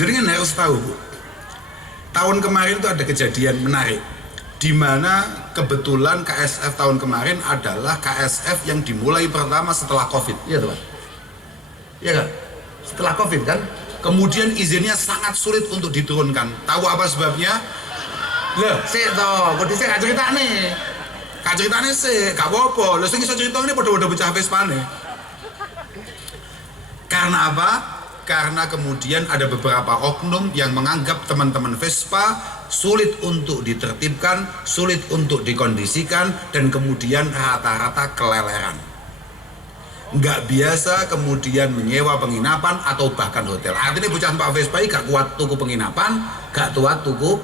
Jadi kan harus tahu, Bu. Tahun kemarin itu ada kejadian menarik, di mana kebetulan KSF tahun kemarin adalah KSF yang dimulai pertama setelah COVID, iya tuh Pak? Iya kan? Setelah COVID kan? Kemudian izinnya sangat sulit untuk diturunkan. Tahu apa sebabnya? Loh, sik toh, kok dhisik gak ceritane. Gak ceritane sik, gak apa-apa. Lho sing iso critane padha-padha bocah Vespane. Karena apa? Karena kemudian ada beberapa oknum yang menganggap teman-teman Vespa sulit untuk ditertibkan, sulit untuk dikondisikan, dan kemudian rata-rata keleleran. Nggak biasa kemudian menyewa penginapan atau bahkan hotel. Artinya bocah Pak Vespa gak kuat tuku penginapan, gak kuat tuku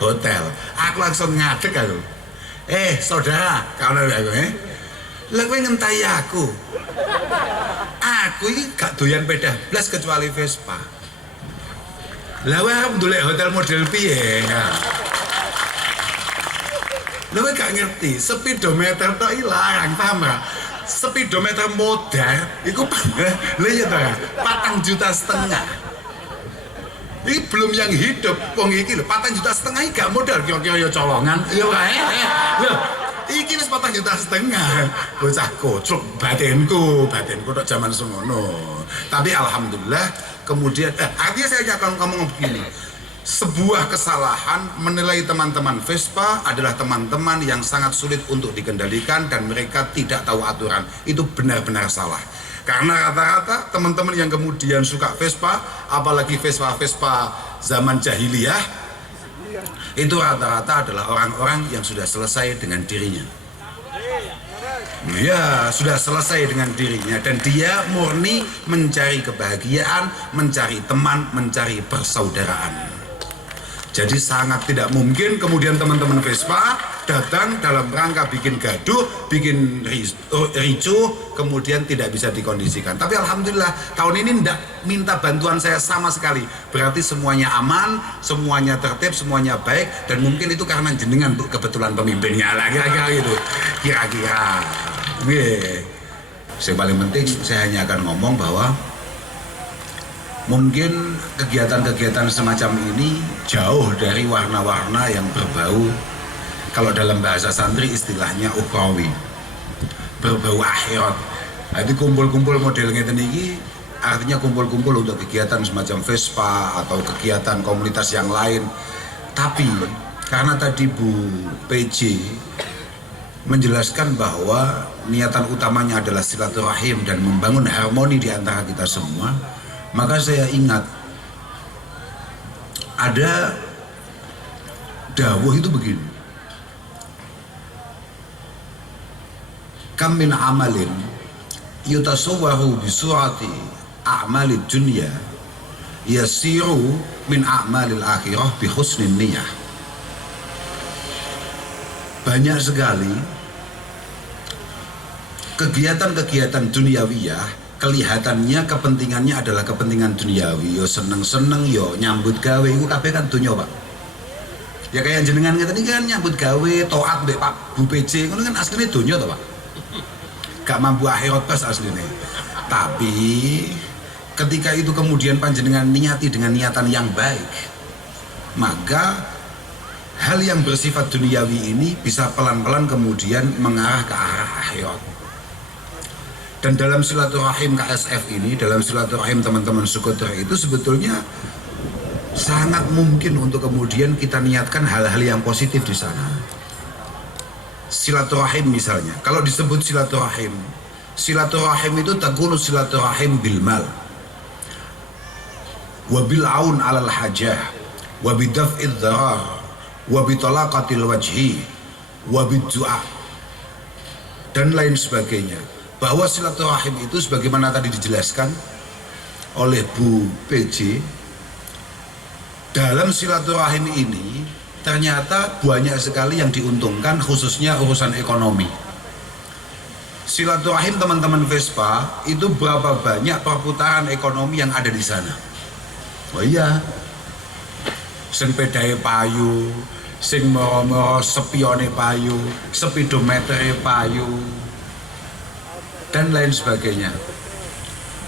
hotel. Aku langsung ngadeg aku. Saudara, kalau aku lah kowe ngentai aku. Aku ini gak doyan peda blas kecuali Vespa. Lah kowe arep ndolek hotel model piye? Lah kowe gak ngerti, speedometer tok ilang, paham ora? Speedometer modal iku lha ya ta, 4,5 juta. Ini belum yang hidup, wong iki lho 4,5 juta iki gak modal kira-kira ya colongan. Ya kae. Lho, iki wis 4,5 juta. Bocah kocok batinku tok zaman semono. Tapi alhamdulillah kemudian artinya saya akan ngomong begini. Sebuah kesalahan menilai teman-teman Vespa adalah teman-teman yang sangat sulit untuk dikendalikan dan mereka tidak tahu aturan. Itu benar-benar salah. Karena rata-rata teman-teman yang kemudian suka Vespa, apalagi Vespa-Vespa zaman jahiliyah, itu rata-rata adalah orang-orang yang sudah selesai dengan dirinya. Ya, sudah selesai dengan dirinya dan dia murni mencari kebahagiaan, mencari teman, mencari persaudaraan. Jadi sangat tidak mungkin kemudian teman-teman Vespa datang dalam rangka bikin gaduh, bikin ricuh, kemudian tidak bisa dikondisikan. Tapi alhamdulillah tahun ini tidak minta bantuan saya sama sekali. Berarti semuanya aman, semuanya tertib, semuanya baik, dan mungkin itu karena jenengan kebetulan pemimpinnya lah, kira-kira itu. Kira-kira. Yang paling penting saya hanya akan ngomong bahwa mungkin kegiatan-kegiatan semacam ini jauh dari warna-warna yang berbau, kalau dalam bahasa santri istilahnya ukhrawi, berbau akhirat. Jadi kumpul-kumpul model ngeten iki artinya kumpul-kumpul untuk kegiatan semacam Vespa atau kegiatan komunitas yang lain. Tapi karena tadi Bu PJ menjelaskan bahwa niatan utamanya adalah silaturahim dan membangun harmoni di antara kita semua, maka saya ingat ada dawuh itu begini, kam min amalin yutasawwahu bisurati a'malid dunya yasiru min a'malil akhirah bi husnin niyah. Banyak sekali kegiatan-kegiatan duniawiyah kelihatannya kepentingannya adalah kepentingan duniawi, yo seneng-seneng, yo nyambut gawe, itu kabeh kan dunia Pak. Ya kayak jenengan ngeten iki kan nyambut gawe, taat mbek Pak Bu PJ, ngono kan asline dunia to Pak. Gak mampu akhirat pas asline. Tapi ketika itu kemudian panjenengan niati dengan niatan yang baik, maka hal yang bersifat duniawi ini bisa pelan-pelan kemudian mengarah ke arah akhirat. Dan dalam silaturahim KSF ini, dalam silaturahim teman-teman Sukotra itu sebetulnya sangat mungkin untuk kemudian kita niatkan hal-hal yang positif di sana. Silaturahim misalnya, kalau disebut silaturahim, silaturahim itu takunu silaturahim bil mal, wa bil aun alal hajah, wa bidaf'id dharar, wa bitalaqatil wajhi, wa biddu'a, dan lain sebagainya. Bahwa silaturahim itu sebagaimana tadi dijelaskan oleh Bu PJ, dalam silaturahim ini ternyata banyak sekali yang diuntungkan, khususnya urusan ekonomi. Silaturahim teman-teman Vespa itu berapa banyak perputaran ekonomi yang ada di sana. Oh iya, sing pedae payu, sing moro-moro sepione payu, speedometere payu, dan lain sebagainya.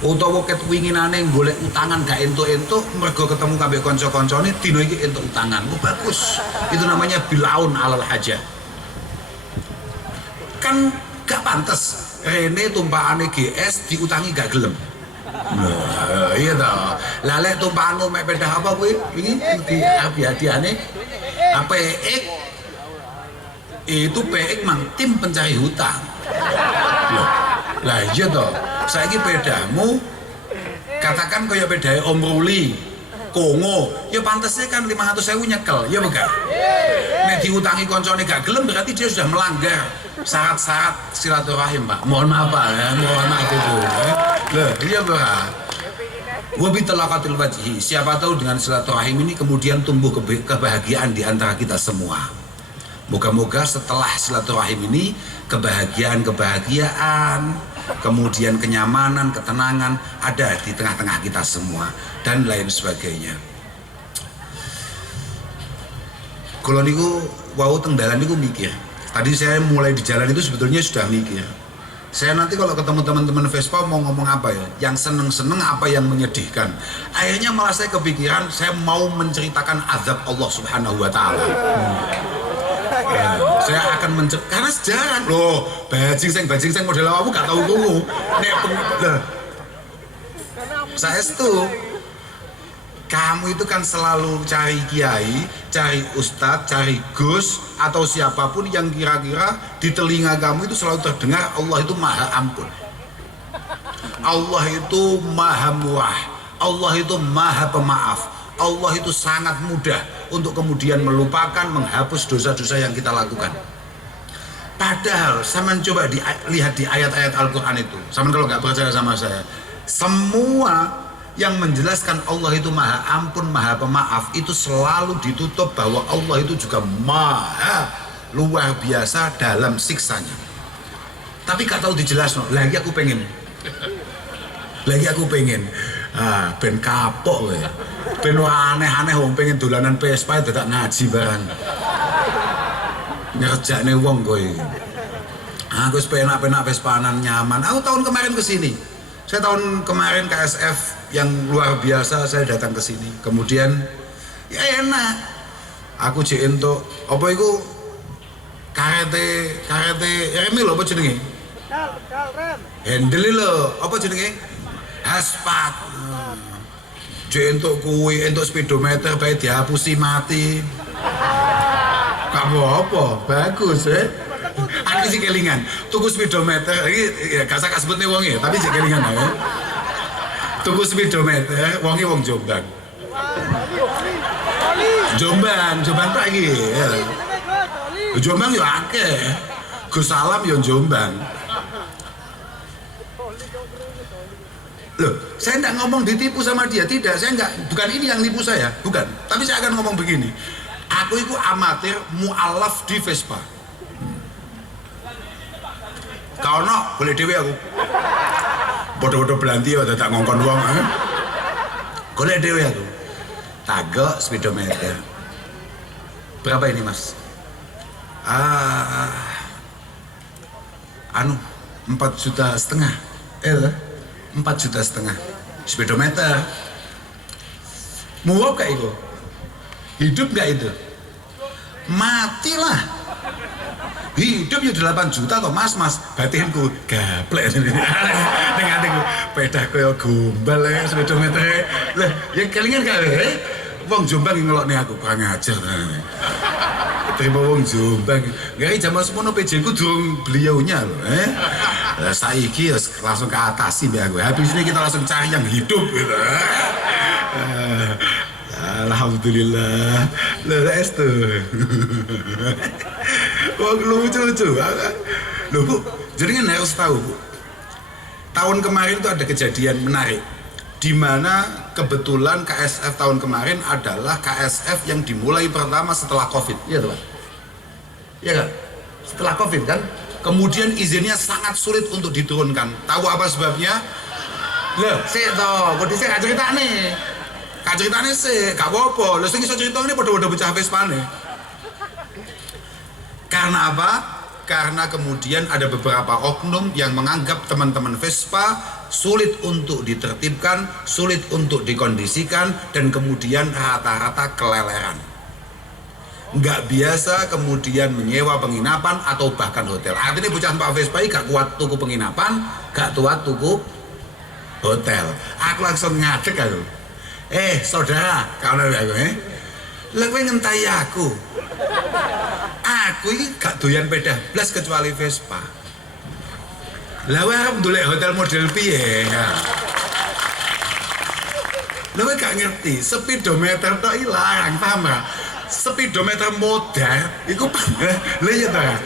utawa ket winginane golek utangan gak entuk-entuk mergo ketemu kabeh kanca-kancane dina iki entuk utangan. Oh, bagus. Itu namanya bilaun alal hajah. Kan gak pantes Rene tumpakane GS diutangi gak gelem. Nah, iya toh. Lah lek tumpakanmu mek pedah apa kuwi? Wingi di hadiahane PX itu PX mang tim pencari hutang. Loh, lah iya toh. Saiki pedahmu katakan kaya pedahe Om Ruli, Kongo, ya pantesnya kan 500.000 nyekel, ya bukan? Nek diutangi koncone gak gelem berarti dia sudah melanggar syarat-syarat silaturahim, Pak. Mohon maaf, Pak, ya. Mohon maaf itu. Loh, iya, Pak. Wabi talaqatil wajhi. Siapa tahu dengan silaturahim ini kemudian tumbuh kebahagiaan di antara kita semua. Moga-moga setelah silaturahim ini kebahagiaan, kemudian kenyamanan, ketenangan ada di tengah-tengah kita semua dan lain sebagainya. Kalau niku wau teng dalan niku mikir. Tadi saya mulai di jalan itu sebetulnya sudah mikir. Saya nanti kalau ketemu teman-teman Vespa mau ngomong apa ya? Yang seneng-seneng apa yang menyedihkan? Akhirnya malah saya kepikiran saya mau menceritakan azab Allah Subhanahu wa taala. Ya, saya akan karena sejarah loh, bajing seng model awakmu gak tahu kumu. Nek saya itu kamu itu kan selalu cari kiai, cari ustadz, cari gus atau siapapun yang kira-kira di telinga kamu itu selalu terdengar Allah itu maha ampun, Allah itu maha murah, Allah itu maha pemaaf, Allah itu sangat mudah untuk kemudian melupakan, menghapus dosa-dosa yang kita lakukan. Padahal saya mencoba lihat di ayat-ayat Al-Quran itu, sama kalau nggak percaya sama saya, semua yang menjelaskan Allah itu maha ampun, maha pemaaf itu selalu ditutup bahwa Allah itu juga maha luar biasa dalam siksanya. Tapi gak tahu dijelaskan. Lagi aku pengen ben kapok ya. Ben aneh-aneh wong pengen dolanan Vespa dadak ngaji barang. Ngerjakne wong kowe. Aku wis penak-penak Vespanan nyaman. Aku tahun kemarin kesini. Saya tahun kemarin KSF yang luar biasa saya datang ke sini. Kemudian ya enak. Aku jek entuk apa iku karete remi lho apa jenenge? Rem. Handle lho apa jenenge? Aspat. Jek entuk kuwi, entuk speedometer bae dihapusi mati. Kamu apa? Bagus Aku sih kelingan, tuku speedometer, ini ya gak usah sebutnya wong ya, tapi sih kelingan ya. Tuku speedometer, wongnya wong Jombang. Jombang tak iki. Ya. Jombang yo akeh. Gus Salam yo Jombang. Loh, saya enggak ngomong ditipu sama dia, tidak. Saya enggak, bukan ini yang nipu saya, bukan. Tapi saya akan ngomong begini. Aku itu amatir mu'alaf di Vespa. Kau no, boleh dewe aku. Bodoh-bodoh belanti ya, tak ngongkon wong. Boleh dewe aku. Tagok speedometer. Berapa ini mas? 4,5 juta. 4,5 juta speedometer. Muap gak itu? Hidup gak itu? Matilah. Hidup ya 8 juta toh mas batinku gaplek ning atiku pedah kaya gombal ya speedometer lah ya kelingan gak wong Jombang ngelokne aku kurang ajar terima wong Jombang gak zaman semono PJ ku durung beliaunya loh saiki langsung ke atas sih aku habis ini kita langsung cari yang hidup gitu. Alhamdulillah, leres tuh. Wah lucu. Loh bu, jadi kan harus tahu bu. Tahun kemarin itu ada kejadian menarik, di mana kebetulan KSF tahun kemarin adalah KSF yang dimulai pertama setelah COVID, iya tuh, iya kan? Setelah COVID kan, kemudian izinnya sangat sulit untuk diturunkan. Tahu apa sebabnya? Loh, sih toh, kok saya nggak cerita nih. Kak ceritanya sih, gak apa-apa. Lalu sing iso cerita ini pada bocah Vespane. Karena apa? Karena kemudian ada beberapa oknum yang menganggap teman-teman Vespa sulit untuk ditertibkan, sulit untuk dikondisikan, dan kemudian rata-rata keleleran. Nggak biasa kemudian menyewa penginapan atau bahkan hotel. Artinya bocah Pak Vespa gak kuat tuku penginapan, gak kuat tuku hotel. Aku langsung ngadeg aku. Saudara, kalau aku kowe ngentai aku. Aku ini gak doyan sepeda blas kecuali Vespa. Lah wae arep ndolek hotel model piye? Lah wae gak ngerti, speedometer tok ilang, paham ra? Speedometer modal iku lha ya ta,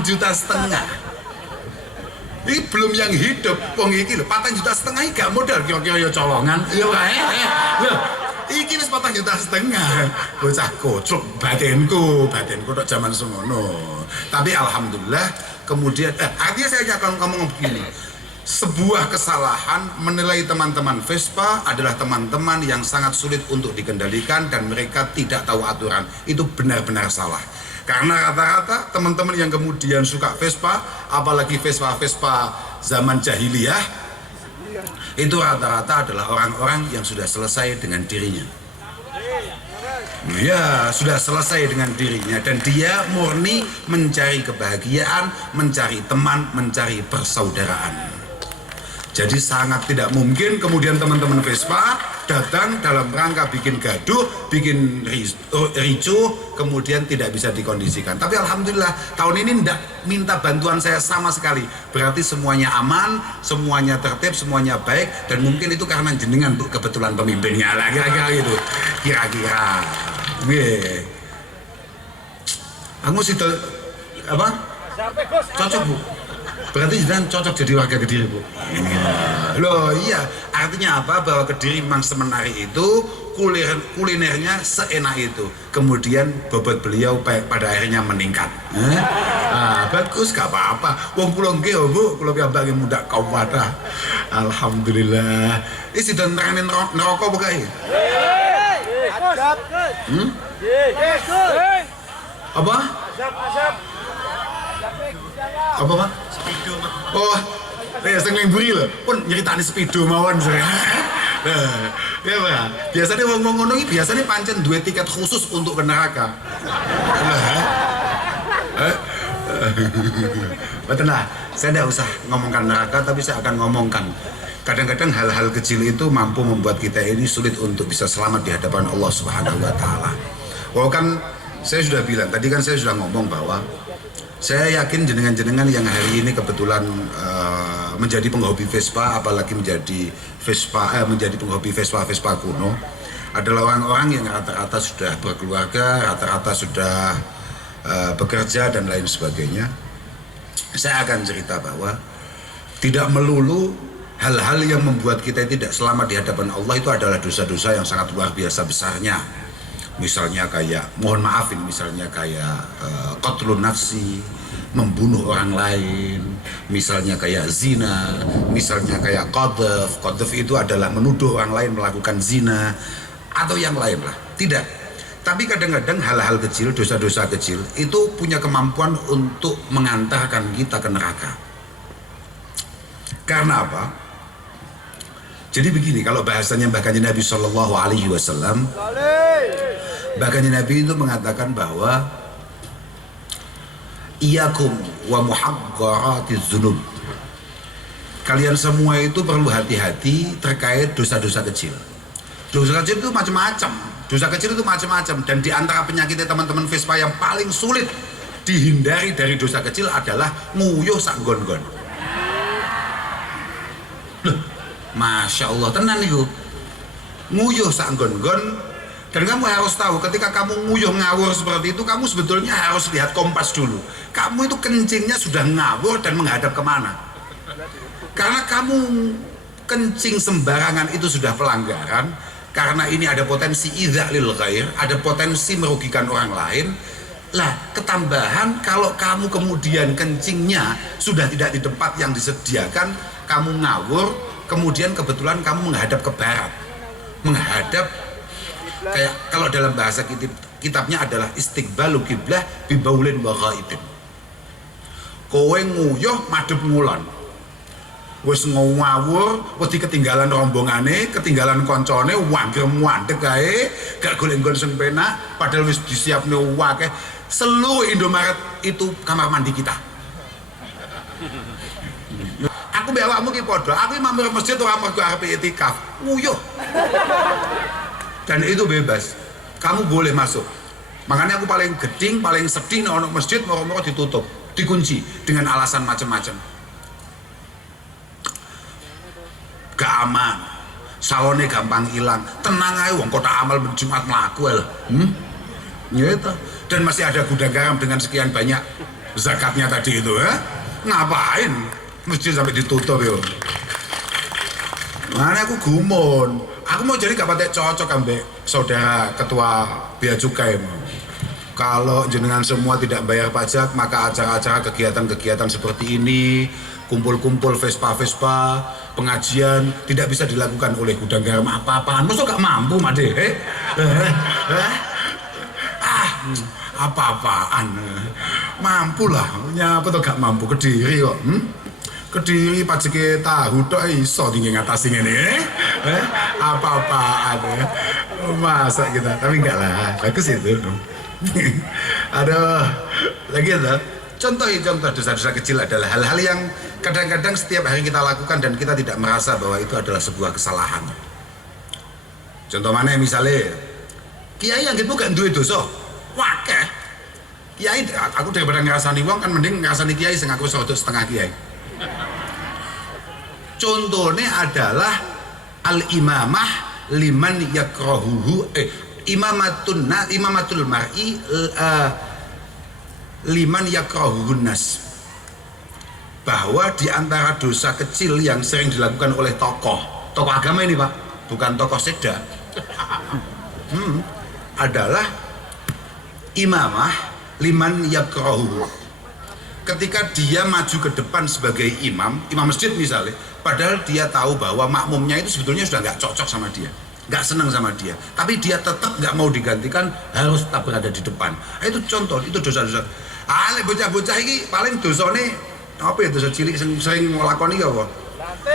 4,5 juta. Ini belum yang hidup, wong iki lho 4,5 juta iki gak modal kira-kira ya colongan. Ya wae. Lho, iki wis 4,5 juta. Bocah kocok batinku tok zaman semono. Tapi alhamdulillah kemudian artinya saya akan ngomong begini. Sebuah kesalahan menilai teman-teman Vespa adalah teman-teman yang sangat sulit untuk dikendalikan dan mereka tidak tahu aturan. Itu benar-benar salah. Karena rata-rata teman-teman yang kemudian suka Vespa, apalagi Vespa zaman jahiliyah, itu rata-rata adalah orang-orang yang sudah selesai dengan dirinya. Ya, sudah selesai dengan dirinya dan dia murni mencari kebahagiaan, mencari teman, mencari persaudaraan. Jadi sangat tidak mungkin kemudian teman-teman Vespa datang dalam rangka bikin gaduh, bikin ricuh, kemudian tidak bisa dikondisikan. Tapi alhamdulillah tahun ini tidak minta bantuan saya sama sekali. Berarti semuanya aman, semuanya tertib, semuanya baik, dan mungkin itu karena jenengan kebetulan pemimpinnya lah, kira-kira gitu. Kira-kira. Aku sih apa? Cocok Bu. Berarti jangan cocok jadi warga Kediri Bu. Loh iya, artinya apa? Bahwa Kediri memang semenarik itu, kulinernya seenak itu. Kemudian bobot beliau pada akhirnya meningkat. Bagus, gak apa-apa. Wong kula nggih Bu, kula piyambak muda kaum wadah. Alhamdulillah. Isi dan terangin neraka apa kae? Apa? Apa Pak? Speedo Pak. Oh, sing nglemburi lho, pun nyeritani speedo mawon saya. Ya Pak, biasanya wong-wong ngono iki biasanya pancen duwe tiket khusus untuk ke neraka. Betul lah, saya tidak usah ngomongkan neraka, tapi saya akan ngomongkan kadang-kadang hal-hal kecil itu mampu membuat kita ini sulit untuk bisa selamat di hadapan Allah Subhanahu wa Ta'ala. Wah kan saya sudah bilang, tadi kan saya sudah ngomong bahwa saya yakin jenengan-jenengan yang hari ini kebetulan menjadi penghobi Vespa, apalagi menjadi penghobi Vespa kuno, adalah orang-orang yang rata-rata sudah berkeluarga, rata-rata sudah bekerja dan lain sebagainya. Saya akan cerita bahwa tidak melulu hal-hal yang membuat kita tidak selamat di hadapan Allah itu adalah dosa-dosa yang sangat luar biasa besarnya. Misalnya kayak, mohon maafin, misalnya kayak qatlun nafsi, membunuh orang lain, misalnya kayak zina, misalnya kayak qadhaf. Qadhaf itu adalah menuduh orang lain melakukan zina, atau yang lain lah. Tidak. Tapi kadang-kadang hal-hal kecil, dosa-dosa kecil, itu punya kemampuan untuk mengantarkan kita ke neraka. Karena apa? Jadi begini, kalau bahasanya bahkan Nabi Shallallahu Alaihi Wasallam, bahkan Nabi itu mengatakan bahwa iyakum wa muhaqqaratiz dzunub. Kalian semua itu perlu hati-hati terkait dosa-dosa kecil. Dosa kecil itu macam-macam. Dosa kecil itu macam-macam, dan di antara penyakitnya teman-teman Vespa yang paling sulit dihindari dari dosa kecil adalah nguyuh sak gon-gon. Loh, Masya Allah tenan itu. Nguyuh sak gon-gon. Dan kamu harus tahu, ketika kamu nguyuh ngawur seperti itu, kamu sebetulnya harus lihat kompas dulu. Kamu itu kencingnya sudah ngawur dan menghadap kemana? Karena kamu kencing sembarangan itu sudah pelanggaran, karena ini ada potensi idza lil ghair, ada potensi merugikan orang lain. Lah, ketambahan kalau kamu kemudian kencingnya sudah tidak di tempat yang disediakan, kamu ngawur, kemudian kebetulan kamu menghadap ke barat, menghadap kayak kalau dalam bahasa kitabnya adalah istiqbalu qiblah bi baulin wa ghaibin. Kowe nguyuh madhep ngulon. wis ngawur, wedi ketinggalan rombongane, ketinggalan koncone, wandrem-wandeg kae, gak golek nggon sing penak, padahal wis disiapne akeh. Seluruh Indomaret itu kamar mandi kita. Aku mbek awakmu ki padha, aku mampir masjid ora mergo arep itikaf, nguyuh. Dan itu bebas. Kamu boleh masuk. Makanya aku paling geding, paling sedih nek ono masjid moro-moro ditutup, dikunci dengan alasan macam-macam. Gak aman. Salone gampang hilang. Tenang ae wong kota amal Jumat mlaku lho. Gitu. Dan masih ada gudang garam dengan sekian banyak zakatnya tadi itu, ya. Ngapain masjid sampai ditutup yo? Mana aku gumun. Aku mau jadi gak patek cocok ambek saudara ketua bea cukai. Kalau jenengan semua tidak bayar pajak, maka acara-acara kegiatan-kegiatan seperti ini, kumpul-kumpul Vespa-Vespa, pengajian tidak bisa dilakukan oleh gudang garam apa-apaan. Masa gak mampu, Made? Apa-apaan? Mampulah, nyapa tuh gak mampu Kediri kok. Kediri pajake tahu tok iso tinggi ngatasi ngene. Apa-apaan? Masa kita, tapi enggak lah, bagus itu. Aduh, lagi ada contoh dosa-dosa kecil adalah hal-hal yang kadang-kadang setiap hari kita lakukan dan kita tidak merasa bahwa itu adalah sebuah kesalahan. Contoh mana misalnya kiai yang gitu gak duwe dosa, wakeh kiai, aku daripada ngerasani wong kan mending ngerasani kiai sing aku sodok setengah kiai. Contohnya adalah al-imamah liman yakrahuhu imamatul mar'i liman yakrahuhun nas, bahwa di antara dosa kecil yang sering dilakukan oleh tokoh agama ini Pak, bukan tokoh sekda, adalah imamah liman yakrahuhu. Ketika dia maju ke depan sebagai imam masjid misalnya, padahal dia tahu bahwa makmumnya itu sebetulnya sudah nggak cocok sama dia, nggak senang sama dia, tapi dia tetap nggak mau digantikan, harus tetap berada di depan. Itu contoh, itu dosa-dosa. Bocah-bocah ini paling dosane apa ya, dosa cilik sering ngelakoni apa?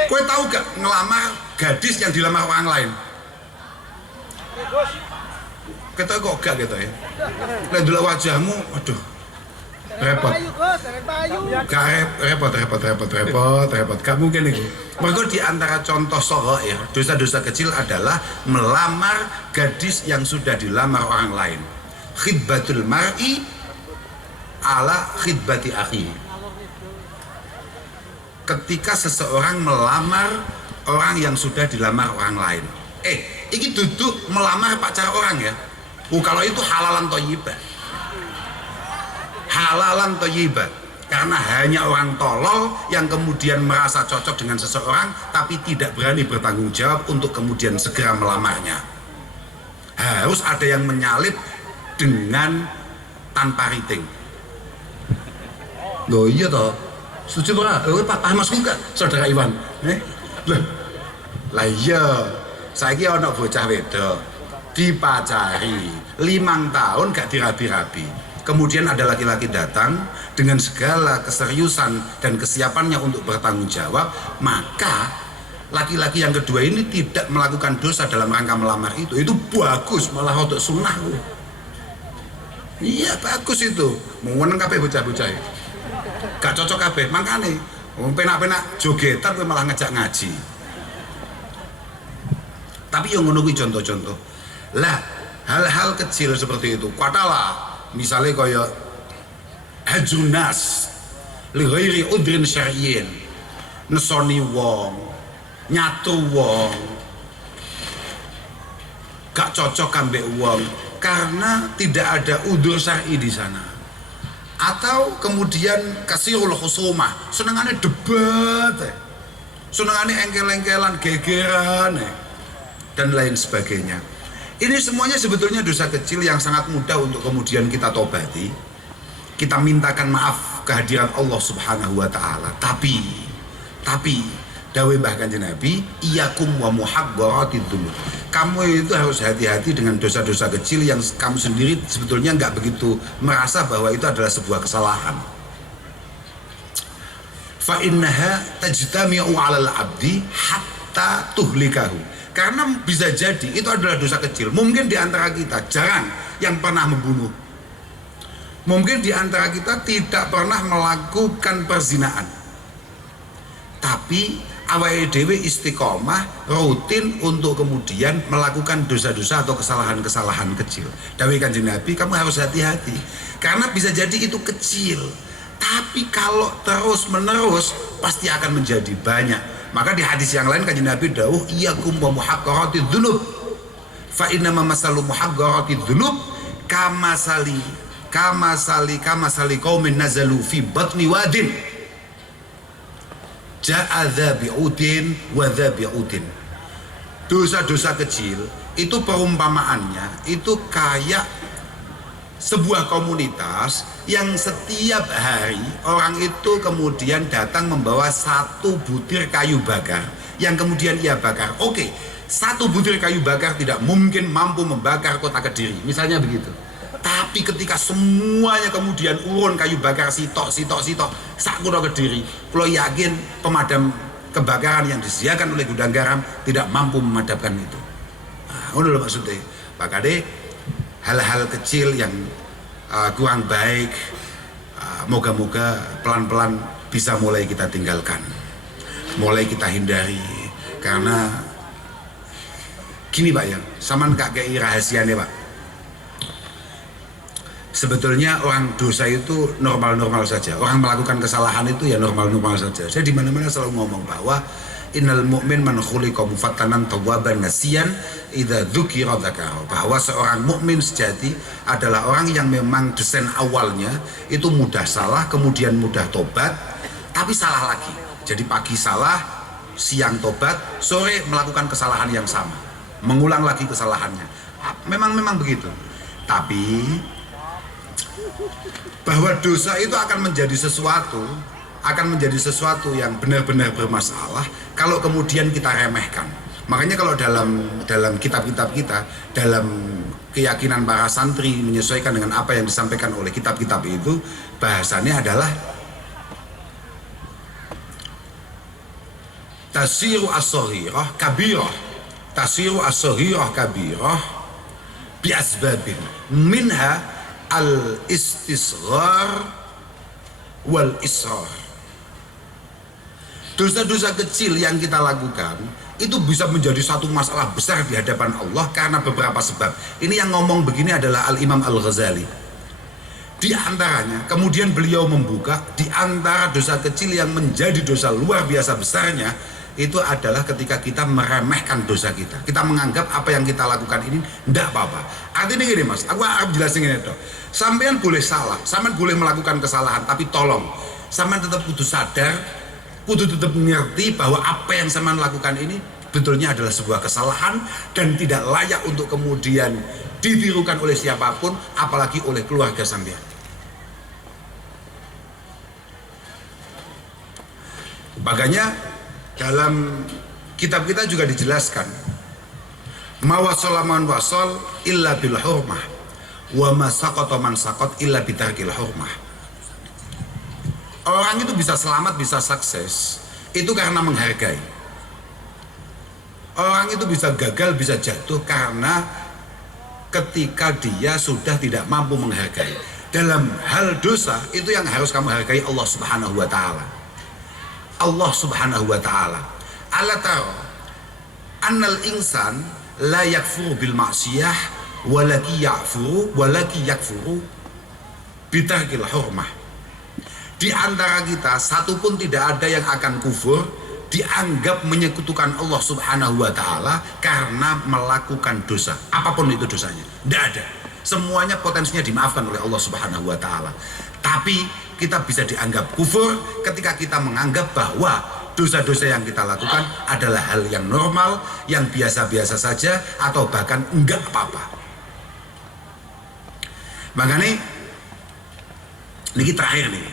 Kowe tahu gak ngelamar gadis yang dilamar orang lain? Kita kok gak gitu ya? Lihat dulu wajahmu, aduh, repot. Repot. Gak mungkin itu. Mereka di antara contoh ya, dosa-dosa kecil adalah melamar gadis yang sudah dilamar orang lain. Khidbatul mar'i ala khidbati akhi. Ketika seseorang melamar orang yang sudah dilamar orang lain. Ini duduk melamar pacar orang ya. Kalau itu halalan thayyibah. Halalan thayyibah. Karena hanya orang tolol yang kemudian merasa cocok dengan seseorang tapi tidak berani bertanggung jawab untuk kemudian segera melamarnya. Harus ada yang menyalip dengan tanpa rating. Loh iya toh, setuju ora? Pak Mas enggak, saudara Iwan. Lah iya, saiki ana bocah wedok dipacari 5 tahun gak dirabi-rabi. Kemudian ada laki-laki datang dengan segala keseriusan dan kesiapannya untuk bertanggung jawab, maka laki-laki yang kedua ini tidak melakukan dosa dalam rangka melamar itu bagus, malah untuk sunnah. Iya bagus itu, mengenang kabeh bocah-bocah. Gak cocok kabeh, makane penak-penak jogetan malah ngejak ngaji. Tapi yang ngono kuwi contoh-contoh. Lah, hal-hal kecil seperti itu, kuatalah misalnya kaya hajunas li ghairi udrin syar'iyyin, nesoni wong, nyatu wong, gak cocok ambek wong karena tidak ada udzur syar'i di sana. Atau kemudian kasirul khusumah, senengane debat, senengane engkel-engkelan, gegeran, dan lain sebagainya. Ini semuanya sebetulnya dosa kecil yang sangat mudah untuk kemudian kita tobati. Kita mintakan maaf kehadiran Allah Subhanahu wa taala. Tapi dawuh Mbah Kanjeng Nabi, iyakum wa muhaqqaratidz dzunub. Kamu itu harus hati-hati dengan dosa-dosa kecil yang kamu sendiri sebetulnya nggak begitu merasa bahwa itu adalah sebuah kesalahan. fa innaha tajtami'u 'alal 'abdi hatta tuhlikahu. Karena bisa jadi itu adalah dosa kecil. Mungkin di antara kita jarang yang pernah membunuh. Mungkin di antara kita tidak pernah melakukan perzinahan. Tapi awake dhewe istiqomah rutin untuk kemudian melakukan dosa-dosa atau kesalahan-kesalahan kecil. Dawuh Kanjeng Nabi, kamu harus hati-hati karena bisa jadi itu kecil, tapi kalau terus menerus pasti akan menjadi banyak. Maka di hadis yang lain Kanjeng Nabi dawuh, iyyakum wa muhaqqaratidz dzunub fa inna masalu muhaqqaratidz dzunub kamasali qaumin nazalu fi batni wadin ja'adza bi'udin wa dza bi'udin. Dosa-dosa kecil itu perumpamaannya itu kayak sebuah komunitas yang setiap hari orang itu kemudian datang membawa satu butir kayu bakar yang kemudian ia bakar. Oke, satu butir kayu bakar tidak mungkin mampu membakar kota Kediri, misalnya begitu. Tapi ketika semuanya kemudian urun kayu bakar sitok sak kota Kediri, kalau yakin pemadam kebakaran yang disediakan oleh gudang garam tidak mampu memadamkan itu. Nah, ngono lho maksudnya. Makanya hal-hal kecil yang kurang baik moga-moga pelan-pelan bisa mulai kita tinggalkan, mulai kita hindari. Karena gini Pak ya, saman kak kei rahasianya Pak. Sebetulnya orang dosa itu normal-normal saja. Orang melakukan kesalahan itu ya normal-normal saja. Saya di mana-mana selalu ngomong bahwa innal mu'min man khuliqa mufattanan tawwaban nasiyan idza dzukira dzakara. Bahwa seorang mukmin sejati adalah orang yang memang desain awalnya itu mudah salah, kemudian mudah tobat, tapi salah lagi. Jadi pagi salah, siang tobat, sore melakukan kesalahan yang sama, mengulang lagi kesalahannya. Memang begitu. Tapi bahwa dosa itu akan menjadi sesuatu yang benar-benar bermasalah kalau kemudian kita remehkan. Makanya kalau dalam kitab-kitab kita, dalam keyakinan para santri menyesuaikan dengan apa yang disampaikan oleh kitab-kitab itu, bahasannya adalah tasiru as-saghirah kabirah, tasiru as-saghirah kabirah bi asbabin minha al-istisghar wal israr. Dosa-dosa kecil yang kita lakukan itu bisa menjadi satu masalah besar di hadapan Allah karena beberapa sebab. Ini yang ngomong begini adalah Al-Imam Al-Ghazali. Di antaranya, kemudian beliau membuka di antara dosa kecil yang menjadi dosa luar biasa besarnya itu adalah ketika kita meremehkan dosa kita. Kita menganggap apa yang kita lakukan ini tidak apa-apa. Artinya gini Mas, aku harus jelasin ini toh. Sampean boleh salah, sampean boleh melakukan kesalahan, tapi tolong sampean tetap kudu sadar, kudu tetap mengerti bahwa apa yang sampean lakukan ini betulnya adalah sebuah kesalahan dan tidak layak untuk kemudian ditirukan oleh siapapun, apalagi oleh keluarga sampean. Makanya dalam kitab kita juga dijelaskan mawasolaman wasol illa bil hurmah wa masaqata man saqat illa bitarkil hurmah. Orang itu bisa selamat, bisa sukses itu karena menghargai. Orang itu bisa gagal, bisa jatuh karena ketika dia sudah tidak mampu menghargai. Dalam hal dosa itu yang harus kamu hargai Allah Subhanahu wa taala. Allah Subhanahu wa taala. Ala taro annal insan la yakfuru bil ma'siyah walaki yakfuru bitarkil hurmah. Di antara kita satu pun tidak ada yang akan kufur dianggap menyekutukan Allah Subhanahu wa taala karena melakukan dosa. Apapun itu dosanya. Tidak ada. Semuanya potensinya dimaafkan oleh Allah Subhanahu wa taala. Tapi kita bisa dianggap kufur ketika kita menganggap bahwa dosa-dosa yang kita lakukan adalah hal yang normal, yang biasa-biasa saja, atau bahkan enggak apa-apa. Makanya ini terakhir nih,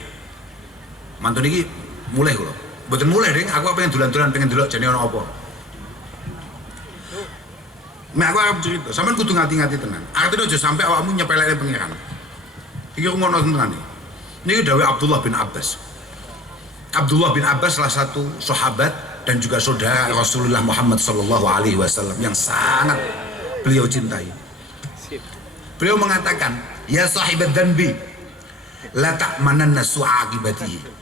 mantu ini mulai loh, bukan mulai deh, aku pengen dulan-dulan, pengen dulu jadi orang apa. Nah aku harap cerita, sampean kudu ngati-ngati tenan. Artinya aja sampai awakmu nyepelekne pangeran. Iki ngono tenan nih. Ini dawuh Abdullah bin Abbas. Abdullah bin Abbas salah satu sahabat dan juga saudara Rasulullah Muhammad Sallallahu Alaihi Wasallam yang sangat beliau cintai. Beliau mengatakan, ya sahibat dzanbi, la ta'mananna su'a akibatihi.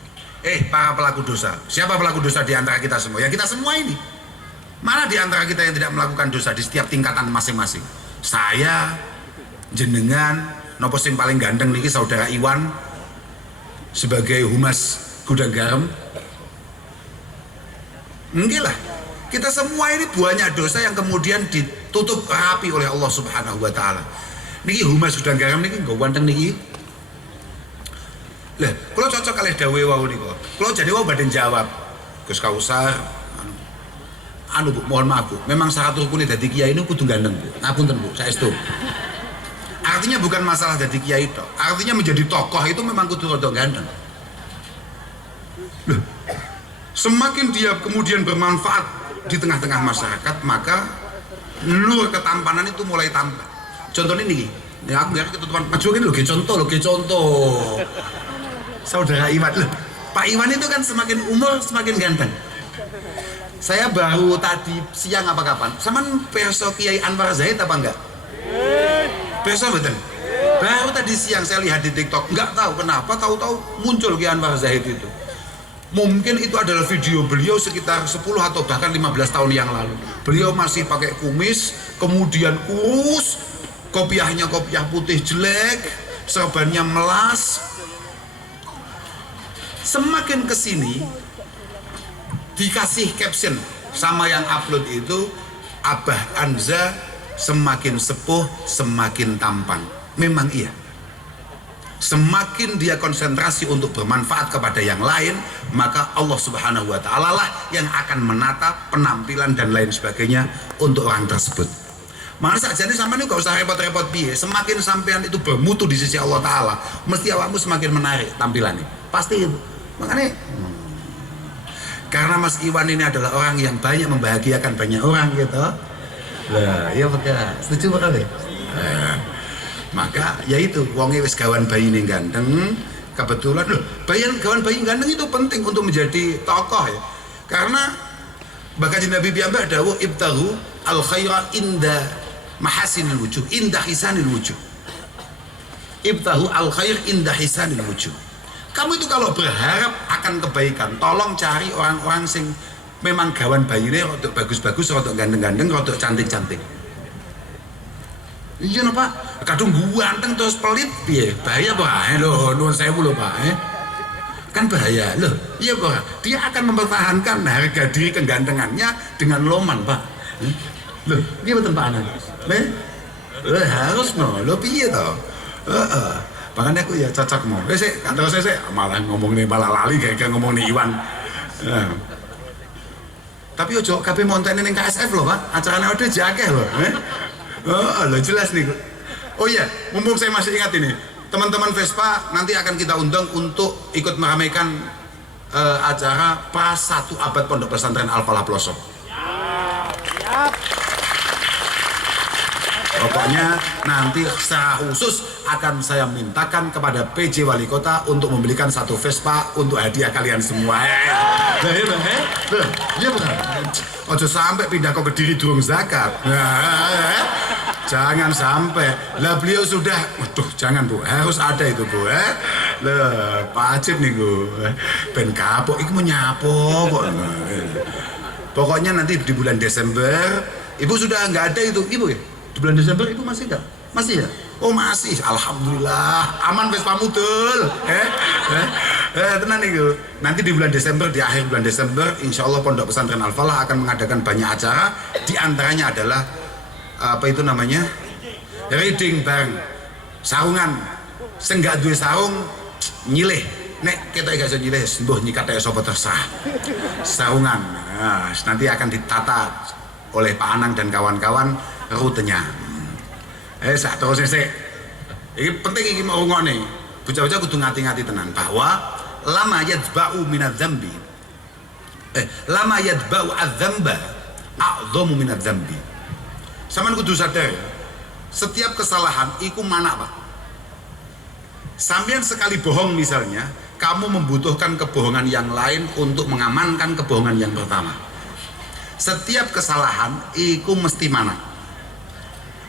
Para pelaku dosa. Siapa pelaku dosa di antara kita semua? Ya kita semua ini. Mana di antara kita yang tidak melakukan dosa di setiap tingkatan masing-masing? Saya, jenengan, nopo sing paling ganteng niki saudara Iwan sebagai humas gudang garam. Enggak lah. Kita semua ini banyak dosa yang kemudian ditutup rapi oleh Allah Subhanahu wa taala. Niki humas gudang garam niki nggo wonten niki. Lah, kalau cocok kalih dawuhe wau niku. Kalau jadi wau badhe jawab. Gus Kausar, Bu, mohon maaf Bu. Memang syarat rukune dadi kiai ini kudu ganteng Bu. Ngapunten Bu, saestu. Artinya bukan masalah jadi kiai tok. Artinya menjadi tokoh itu memang kudu rada ganteng. Loh, semakin dia kemudian bermanfaat di tengah-tengah masyarakat, maka lur ketampanan itu mulai tampak. Contohnya nih, ya aku nggak ketutupan majuin lo, contoh. Saudara Iwan, loh, Pak Iwan itu kan semakin umur semakin ganteng. Saya baru tadi siang apa kapan, sama perso Kiai Anwar Zahid apa enggak? Perso betul. Baru tadi siang saya lihat di TikTok, nggak tahu kenapa, tahu-tahu muncul Kiai Anwar Zahid itu. Mungkin itu adalah video beliau sekitar 10 atau bahkan 15 tahun yang lalu. Beliau masih pakai kumis, kemudian kurus, kopiahnya kopiah putih jelek, serbannya melas. Semakin kesini dikasih caption sama yang upload itu, Abah Anza semakin sepuh semakin tampan. Memang iya. Semakin dia konsentrasi untuk bermanfaat kepada yang lain, maka Allah Subhanahu wa taala lah yang akan menata penampilan dan lain sebagainya untuk orang tersebut. Maka saja nih sampean gak usah repot-repot piye, semakin sampean itu bermutu di sisi Allah taala, mesti awakmu semakin menarik tampilannya. Pasti itu. Makanya karena Mas Iwan ini adalah orang yang banyak membahagiakan banyak orang gitu. Lah, iya betul. Setuju betul ya? Maka yaitu wonge wis gawan bayi ini ganteng, kebetulan loh, gawan bayi ganteng itu penting untuk menjadi tokoh ya. Karena bahkan Nabi piyambak dawuh ibtahu al khaira inda mahasinil wujuh, inda hisanil wujuh. Ibtahu al khair inda hisanil wujuh. Kamu itu kalau berharap akan kebaikan, tolong cari orang-orang sing memang gawan bayine rodok bagus-bagus, rodok ganteng-ganteng, rodok cantik-cantik. Iya no Pak, kadung ganteng terus pelit piye? Bahaya Pak, lho, nuwun sewu lho Pak. Kan bahaya loh, iya Pak. Dia akan mempertahankan harga diri kegantengannya dengan loman Pak. Loh, dia betul Pak Anan. Harus no, lo piye toh? Makanya aku ya cocok mau. Kantor saya malah ngomong nih malah lali kayak ngomong nih Iwan. Tapi ojo kabeh monten ning KSF loh Pak. Acarane ode jakeh loh. Lo jelas nih. Oh iya, mumpung saya masih ingat ini, teman-teman Vespa nanti akan kita undang untuk ikut meramaikan acara Pras 1 Abad Pondok Pesantren Al-Falah Pelosok. Pokoknya nanti secara khusus akan saya mintakan kepada PJ Wali Kota untuk membelikan satu Vespa untuk hadiah kalian semua. Iya benar. Ojo sampai pindah ke Kediri durung zakat. Jangan sampai. Lah beliau sudah, waduh jangan Bu, harus ada itu Bu. Lah wajib nih Bu. Ben kapok, iku mau nyapo kok. Pokoknya nanti di bulan Desember, Ibu sudah nggak ada itu, Ibu ya? Di bulan Desember Ibu masih nggak? Masih ya? Oh masih, alhamdulillah, aman Vespa mudul. Tenang Ibu. Nanti di bulan Desember, di akhir bulan Desember, insya Allah Pondok Pesantren Al-Falah akan mengadakan banyak acara. Di antaranya adalah apa itu namanya, reading bareng, sarungan, senggak duwe sarung nyilih, nek kita gak bisa nyilih, sembuh nyikat kayak sobat terserah, sarungan. Nah, nanti akan ditata oleh Pak Anang dan kawan-kawan rutenya. Sak terus ini penting ini mau ngomong nih, bocah-bocah kudu ngati-ngati tenan bahwa lama yadba'u minadz-dzambi, lama yadba'u adz-dzamba a'dhamu minadz-dzambi. Saman kudu sadar ya, setiap kesalahan iku mana Pak. Sampeyan sekali bohong misalnya, kamu membutuhkan kebohongan yang lain untuk mengamankan kebohongan yang pertama. Setiap kesalahan iku mesti mana.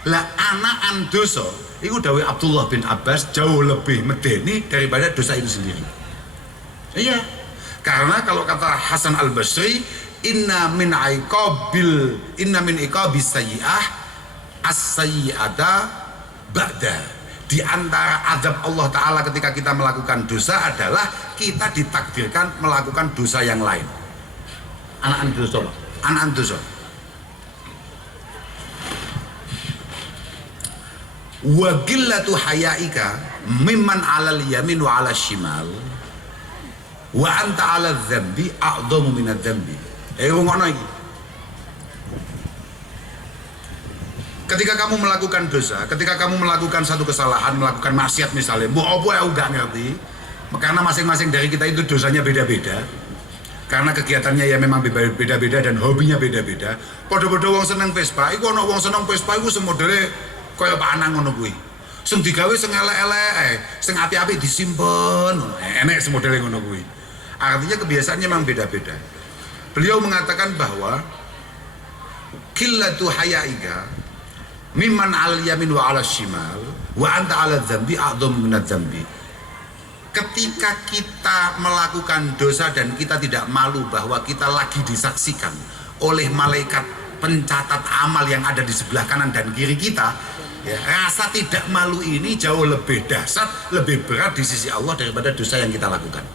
Lah anakan dosa iku dawuh Abdullah bin Abbas jauh lebih medeni daripada dosa itu sendiri. Iya. Karena kalau kata Hasan Al-Basri, inna min iqabis sayyi'ah as-sayyi'ata ba'da. Di antara azab Allah Ta'ala ketika kita melakukan dosa adalah kita ditakdirkan melakukan dosa yang lain. Anak dosa. Wa qillatu hayaika mimman 'alal yamin wa 'alal shimal wa anta 'alal dzambi a'dhamu minadz dzambi. Ngono iki. Ketika kamu melakukan dosa, ketika kamu melakukan satu kesalahan, melakukan maksiat misalnya, mau apa aku gak ngerti, karena masing-masing dari kita itu dosanya beda-beda, karena kegiatannya ya memang beda-beda dan hobinya beda-beda. Podo-podo wong seneng Vespa, iku ono wong seneng Vespa iku semodele kaya panang ngono kuwi. Sing digawe sing elek-elek, sing api-api disimpen, enek semodele ngono kuwi. Artinya kebiasaannya memang beda-beda. Beliau mengatakan bahwa qillatu hayaika mimman 'alal yamin wa 'alal shimal wa anta 'alal dzambi a'dhamu minadz dzambi. Ketika kita melakukan dosa dan kita tidak malu bahwa kita lagi disaksikan oleh malaikat pencatat amal yang ada di sebelah kanan dan kiri kita, ya, rasa tidak malu ini jauh lebih dahsyat, lebih berat di sisi Allah daripada dosa yang kita lakukan.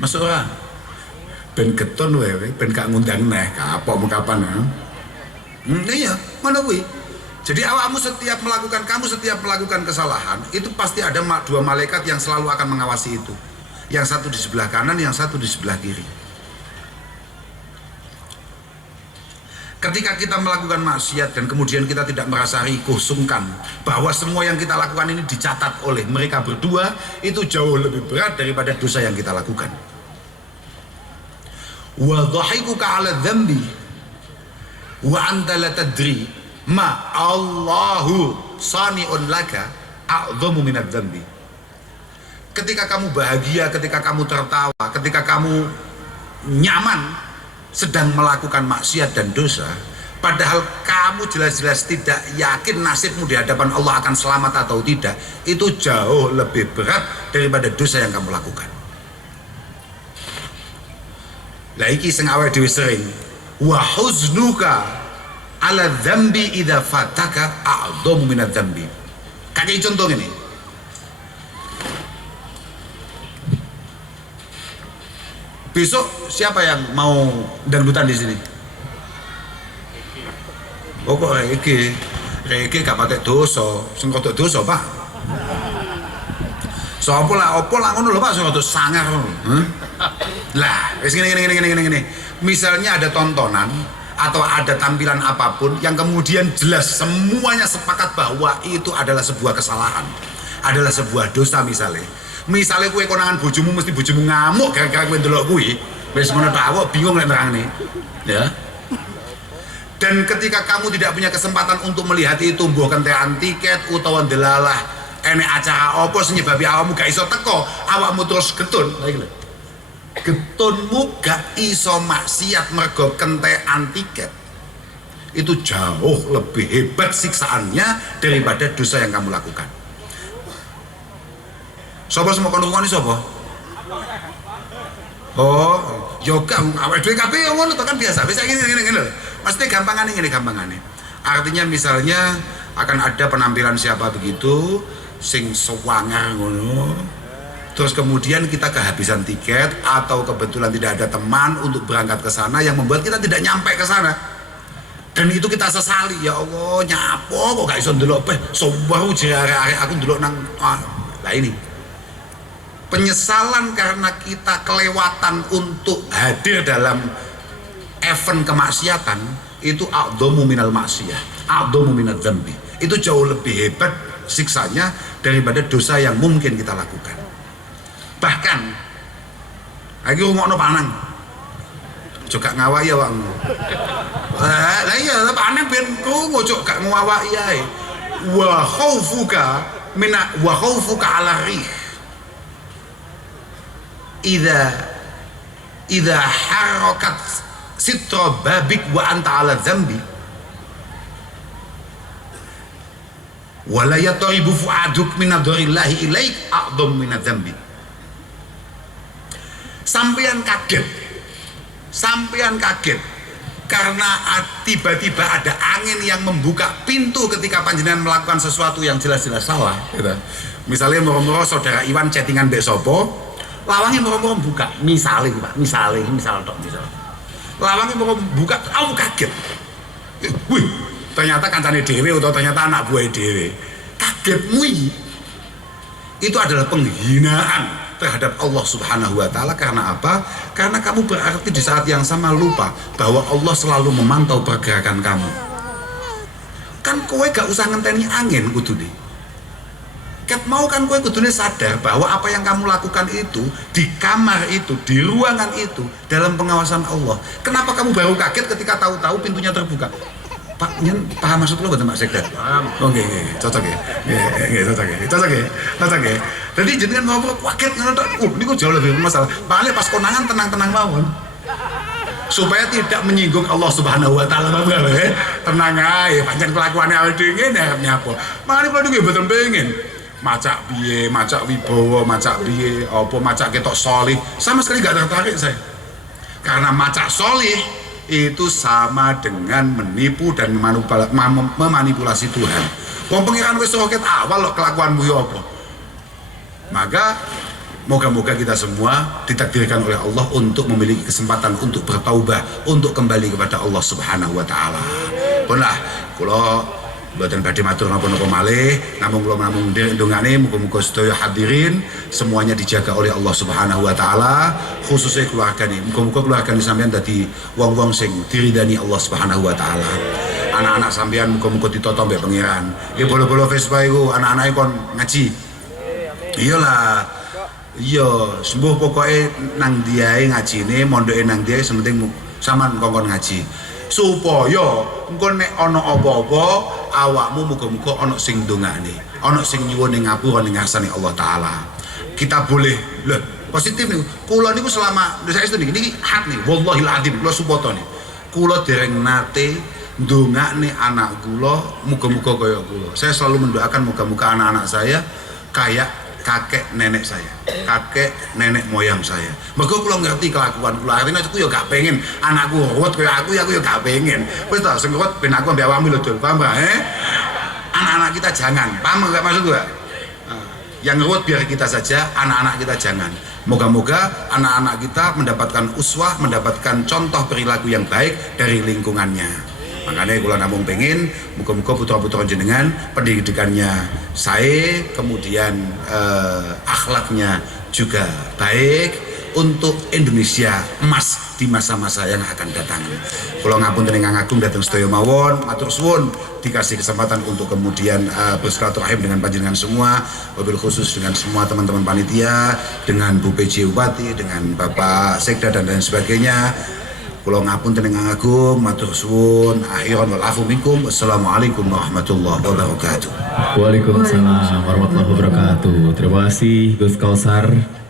Masuk ora? Ben keton wae, ben gak ngundang neh, kapok mau kapan ya? Iya, mana kuwi? Jadi kamu setiap melakukan kesalahan itu pasti ada dua malaikat yang selalu akan mengawasi itu. Yang satu di sebelah kanan, yang satu di sebelah kiri. Ketika kita melakukan maksiat dan kemudian kita tidak merasa rikuh sungkan bahwa semua yang kita lakukan ini dicatat oleh mereka berdua, itu jauh lebih berat daripada dosa yang kita lakukan. Wa dhahikuka 'ala dzambi wa anta la tadri ma Allahu sani'un laka a'dhamu minadz dzambi. Ketika kamu bahagia, ketika kamu tertawa, ketika kamu nyaman sedang melakukan maksiat dan dosa, padahal kamu jelas-jelas tidak yakin nasibmu di hadapan Allah akan selamat atau tidak, itu jauh lebih berat daripada dosa yang kamu lakukan. Lah iki sing awake dhewe sering wa huznuka 'ala dzambi idza fataka a'dhamu minadz dzambi. Kakek contoh ini. Besok siapa yang mau dangdutan di sini? Oh kok rege gak pakai dosa, sing kodok dosa, Pak. Sopo lah ngono lho Pak, sing kodok sangar ngono. Lah, wis ngene. Misalnya ada tontonan atau ada tampilan apapun yang kemudian jelas semuanya sepakat bahwa itu adalah sebuah kesalahan, adalah sebuah dosa misalnya. Misalnya kue konangan bojomu mesti bojomu ngamuk gara-gara kue ndelok kuwi, wis ngono tok awak bingung nek nerangne. Ya. Dan ketika kamu tidak punya kesempatan untuk melihat itu, mbuh kentekan tiket utawa ndelalah enek acara apa sing nyebabi awakmu gak iso teko, awakmu terus getun. Getunmu gak iso maksiat mergo kentekan tiket, itu jauh lebih hebat siksaannya daripada dosa yang kamu lakukan. Sopo semua konungane sopo? Oh, yoga awake dhewe kabeh ngono to kan biasa. Wis ngene lho. Mesti gampangane. Artinya misalnya akan ada penampilan siapa begitu sing sewangar ngono. Terus kemudian kita kehabisan tiket atau kebetulan tidak ada teman untuk berangkat ke sana yang membuat kita tidak nyampe ke sana. Dan itu kita sesali, ya Allah, nyapo kok gak iso ndelok sombong arek-arek aku ndelok nang lah ini. Penyesalan karena kita kelewatan untuk hadir dalam event kemaksiatan itu a'dhamu minal maksiyah, a'dhamu minadz dzambi. Itu jauh lebih hebat siksanya daripada dosa yang mungkin kita lakukan. Bahkan lagi ngomongno panang juga ngawai ya wong. Lah iya panang ben krungu gak ngawai ae. Wa khaufuka 'ala rih idza harakat sitra babik wa anta ala dzambi wala yataribu fuaduk minadharillahi ilaik a'dham minadzambi. Sampean kaget karena tiba-tiba ada angin yang membuka pintu ketika panjenengan melakukan sesuatu yang jelas-jelas salah gitu. Misalnya moro-moro saudara Iwan chattingan mbek sapa, lawange moro-moro buka, misal lawange moro buka, aku kaget. Wih, ternyata kancane dhewe atau ternyata anak buah dhewe. Kagetmu itu adalah penghinaan terhadap Allah Subhanahu wa Ta'ala. Karena apa? Karena kamu berarti di saat yang sama lupa bahwa Allah selalu memantau pergerakan kamu. Kan kowe gak usah ngenteni angin kudune. Ket mau kan kowe kudune sadar bahwa apa yang kamu lakukan itu di kamar itu, di ruangan itu dalam pengawasan Allah. Kenapa kamu baru kaget ketika tahu-tahu pintunya terbuka? Pak, paham maksud lo betul Pak Sekda? Paham. Oke, cocok ya. Cocok ya. Jadi jenengan mau kaget ngono ini kok jauh lebih masalah. Paling pas konangan tenang-tenang mawon. Supaya tidak menyinggung Allah Subhanahu wa Ta'ala, ya. Tenang ae, pancen kelakuane awake dhewe ngene arep nyapa. Mangane kula nggih mboten pengin macak piye, macak wibawa, macak piye, apa macak ketok salih. Sama sekali gak tertarik saya. Karena macak salih itu sama dengan menipu dan memanipulasi Tuhan. Wong pangeran wis roket awal kok kelakuanmu ya apa. Maka moga-moga kita semua ditakdirkan oleh Allah untuk memiliki kesempatan untuk bertaubah, untuk kembali kepada Allah Subhanahu wa Ta'ala. Punlah kula mboten badhe matur napa-napa malih, namung ndongane muga-muga sedaya hadirin semuanya dijaga oleh Allah Subhanahu wa Ta'ala, khususnya keluargane. Muga-muga keluargane sampean dadi wong-wong sing diridani Allah Subhanahu wa Ta'ala. Anak-anak sampean muga-muga ditata mbek pangeran. Ya bolo-bolo Vespa iku anak-anake kon ngaji. Iyalah. Iya, sembuh pokoknya nang diae ngajine, mondoke nang diae sementing sampean kongkon ngaji. Supaya engko nek ana apa-apa awakmu muga-muga ana sing ndongane, ana sing nyuwun ning ngapura ning ngarsane Allah Ta'ala. Kita boleh lho positif niku. Kula niku selama saestu niki hak nih, wallahil adzim kula supoto nih. Kula dereng nate ndongakne anak kula muga-muga kaya kula. Saya selalu mendoakan muga-muga anak-anak saya kayak kakek nenek saya, kakek nenek moyang saya. Mergo kula ngerti kelakuan kula. Artinya aku ya gak pengen anakku ruwet kaya aku ya gak pengen. Wis ta sing ruwet ben aku ambek awakmu lho, Dul. Paham gak? Anak-anak kita jangan. Paham gak maksud gua? Yang ruwet biar kita saja, anak-anak kita jangan. Moga-moga anak-anak kita mendapatkan uswah, mendapatkan contoh perilaku yang baik dari lingkungannya. Makanya kalau namung pengen muka-muka putra-putra jenengan pendidikannya saya, kemudian akhlaknya juga baik untuk Indonesia emas di masa-masa yang akan datang. Kalau ngapun Ingkang Agung datang sedaya mawon, matur suwun dikasih kesempatan untuk kemudian bersilaturahim dengan panjenengan semua, wabil khusus dengan semua teman-teman panitia, dengan Bu PJ Bupati, dengan Bapak Sekda dan lain sebagainya. Kula ngapunten Ingkang Agung, matur suwun, akhiran wal afu minkum. Wassalamualaikum warahmatullahi wabarakatuh. Waalaikumsalam warahmatullahi wabarakatuh. Terima kasih Gus Kausar